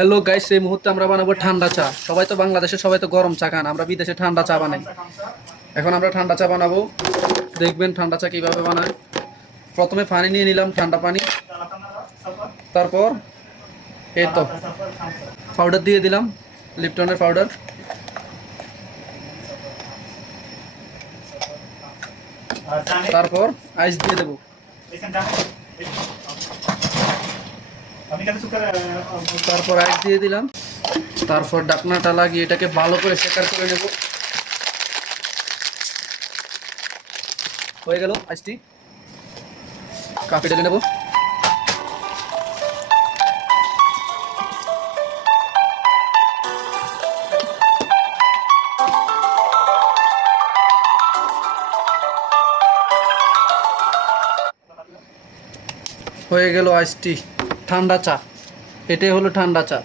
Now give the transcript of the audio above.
Hello guys, এই মুহূর্তে আমরা বানাবো ঠান্ডা চা। সবাই তো বাংলাদেশে সবাই তো গরম চা খান, আমরা বিদেশে ঠান্ডা চা বানাই। এখন আমরা ঠান্ডা চা বানাবো, দেখবেন ঠান্ডা চা কীভাবে বানায়। প্রথমে পানি নিয়ে নিলাম, ঠান্ডা পানি। তারপর এই তো পাউডার দিয়ে দিলাম, লিপটনের পাউডার। তারপর আইস দিয়ে দেবো। তারপর আইস দিয়ে দিলাম। তারপর ঢাকনাটা লাগিয়ে এটাকে ভালো করে শেকার করে নেব। হয়ে গেল আইসটি। কাপে ঢেলে নেব। হয়ে গেল আইসটি, ঠান্ডা চা। এটাই হলো ঠান্ডা চা।